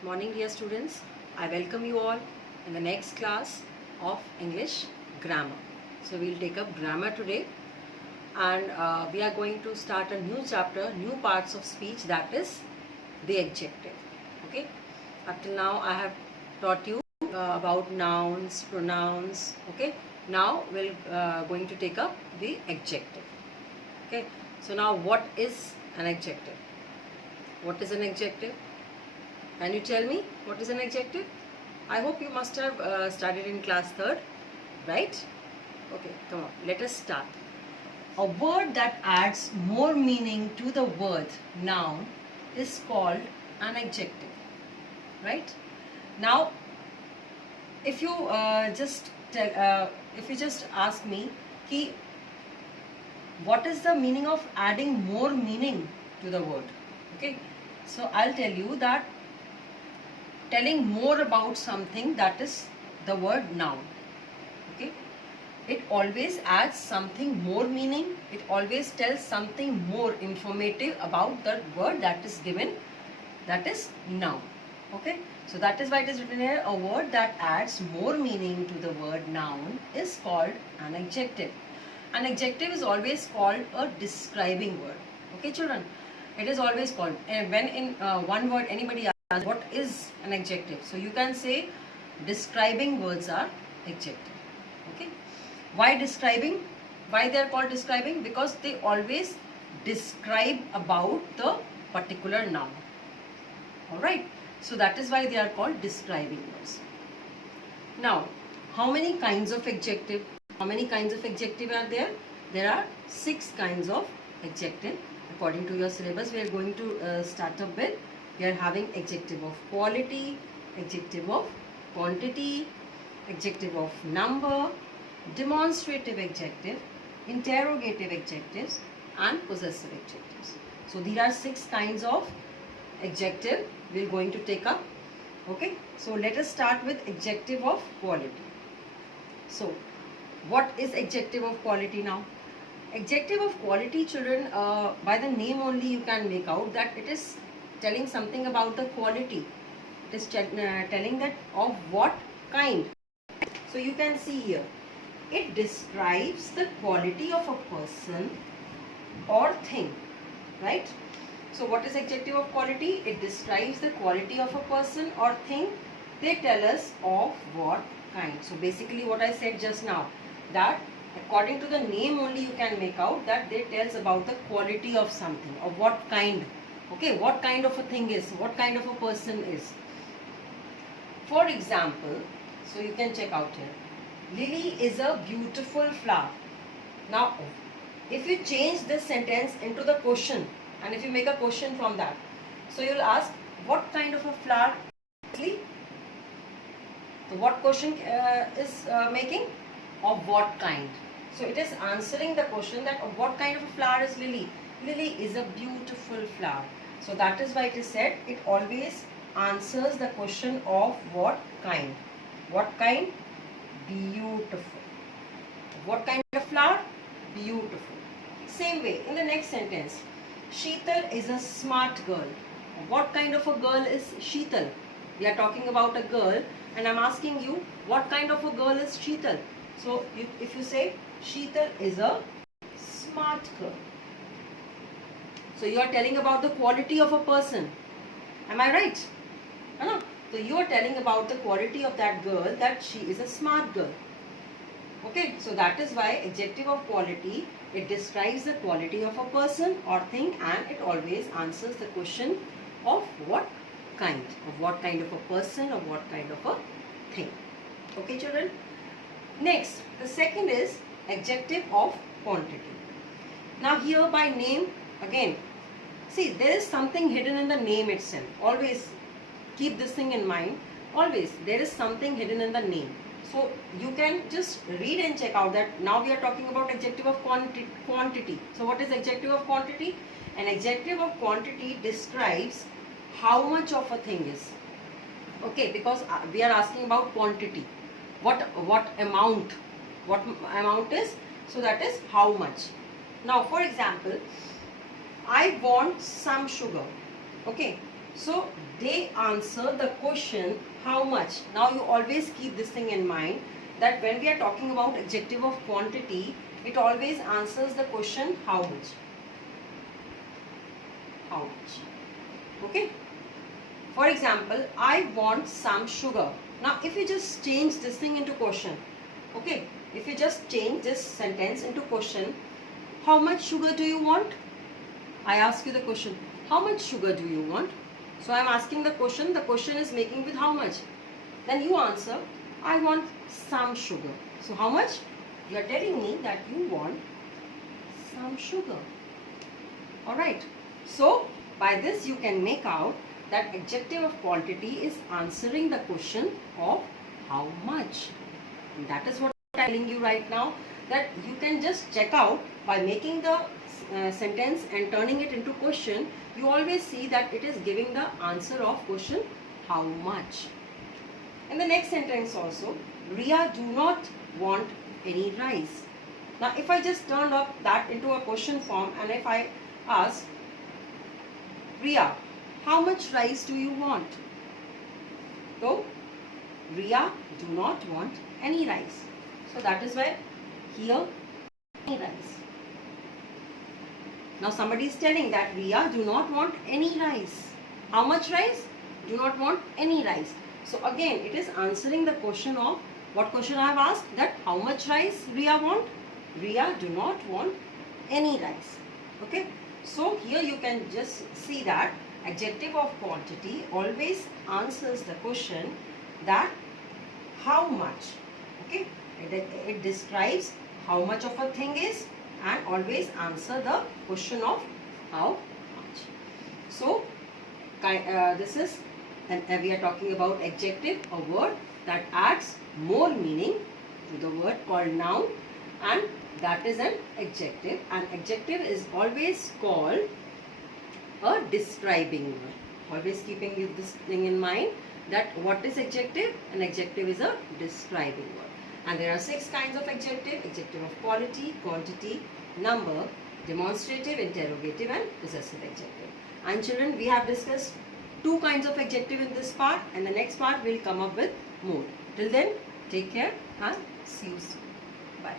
Good morning, dear students. I welcome you all in the next class of English grammar. So we'll take up grammar today, and we are going to start a new chapter, new parts of speech, that is the adjective. Okay. Up till now I have taught you about nouns, pronouns. Okay. Now we're going to take up the adjective. Okay. So now what is an adjective? What is an adjective? Can you tell me what is an adjective? I hope you must have studied in class 3rd, right? Okay, come on, let us start. A word that adds more meaning to the word noun is called an adjective, right? Now, if you just ask me, ki, what is the meaning of adding more meaning to the word? Okay, so I'll tell you that telling more about something, that is the word noun. Okay, it always adds something more meaning. It always tells something more informative about the word that is given, that is noun. Okay, so that is why it is written here, a word that adds more meaning to the word noun is called an adjective. An adjective is always called a describing word. Okay, children, it is always called, when in one word anybody asks what is an adjective, so you can say describing words are adjective. Okay, why describing? Why they are called describing? Because they always describe about the particular noun. Alright, so that is why they are called describing words. Now, how many kinds of adjective? How many kinds of adjective are there? There are 6 kinds of adjective. According to your syllabus, we are going to start up with, we are having adjective of quality, adjective of quantity, adjective of number, demonstrative adjective, interrogative adjectives, and possessive adjectives. So these are 6 kinds of adjective we are going to take up. Okay, so let us start with adjective of quality. So what is adjective of quality now? Adjective of quality, children, by the name only you can make out that it is telling something about the quality. It is telling that of what kind. So you can see here, it describes the quality of a person or thing, right? So what is adjective of quality? It describes the quality of a person or thing. They tell us of what kind. So basically what I said just now, that according to the name only you can make out that they tells about the quality of something, of what kind. Okay, what kind of a thing is, what kind of a person is. For example, so you can check out here, Lily is a beautiful flower. Now, if you change this sentence into the question, and if you make a question from that, so you will ask, what kind of a flower is Lily? So what question is making? Of what kind? So it is answering the question that of what kind of a flower is Lily? Lily is a beautiful flower. So that is why it is said, it always answers the question of what kind. What kind? Beautiful. What kind of flower? Beautiful. Same way, in the next sentence, Sheetal is a smart girl. What kind of a girl is Sheetal? We are talking about a girl, and I am asking you, what kind of a girl is Sheetal? So if you say Sheetal is a smart girl, so you are telling about the quality of a person. Am I right? So you are telling about the quality of that girl, that she is a smart girl. Okay, so that is why adjective of quality, it describes the quality of a person or thing, and it always answers the question of what kind, of what kind of a person or what kind of a thing. Okay, children. Next, the second is adjective of quantity. Now here by name, again, see, there is something hidden in the name itself. Always keep this thing in mind. Always there is something hidden in the name. So you can just read and check out that now we are talking about adjective of quantity. So what is adjective of quantity? An adjective of quantity describes how much of a thing is. Okay, because we are asking about quantity. What amount is, so that is how much. Now for example, I want some sugar. Okay, so they answer the question how much. Now you always keep this thing in mind that when we are talking about adjective of quantity, it always answers the question how much. How much? Okay. For example, I want some sugar. Now if you just change this thing into question, okay, if you just change this sentence into question, how much sugar do you want? I ask you the question, how much sugar do you want? So I am asking the question is making with how much? Then you answer, I want some sugar. So how much? You are telling me that you want some sugar. Alright. So by this you can make out that adjective of quantity is answering the question of how much. And that is what I am telling you right now, that you can just check out by making the sentence and turning it into question. You always see that it is giving the answer of question how much. In the next sentence also, Riya do not want any rice. Now if I just turn up that into a question form and if I ask, Riya, how much rice do you want? So Riya do not want any rice. So that is why here any rice. Now somebody is telling that Riya do not want any rice. How much rice? Do not want any rice. So again it is answering the question of what question I have asked, that how much rice Riya want? Riya do not want any rice. Okay. So here you can just see that adjective of quantity always answers the question that how much. Okay. It describes how much of a thing is and always answer the question of how much. So this is, and we are talking about adjective, a word that adds more meaning to the word called noun, and that is an adjective. And adjective is always called a describing word. Always keeping this thing in mind, that what is adjective? An adjective is a describing word. And there are 6 kinds of adjective: adjective of quality, quantity, number, demonstrative, interrogative and possessive adjective. And children, we have discussed 2 kinds of adjective in this part, and the next part will come up with more. Till then, take care and see you soon. Bye.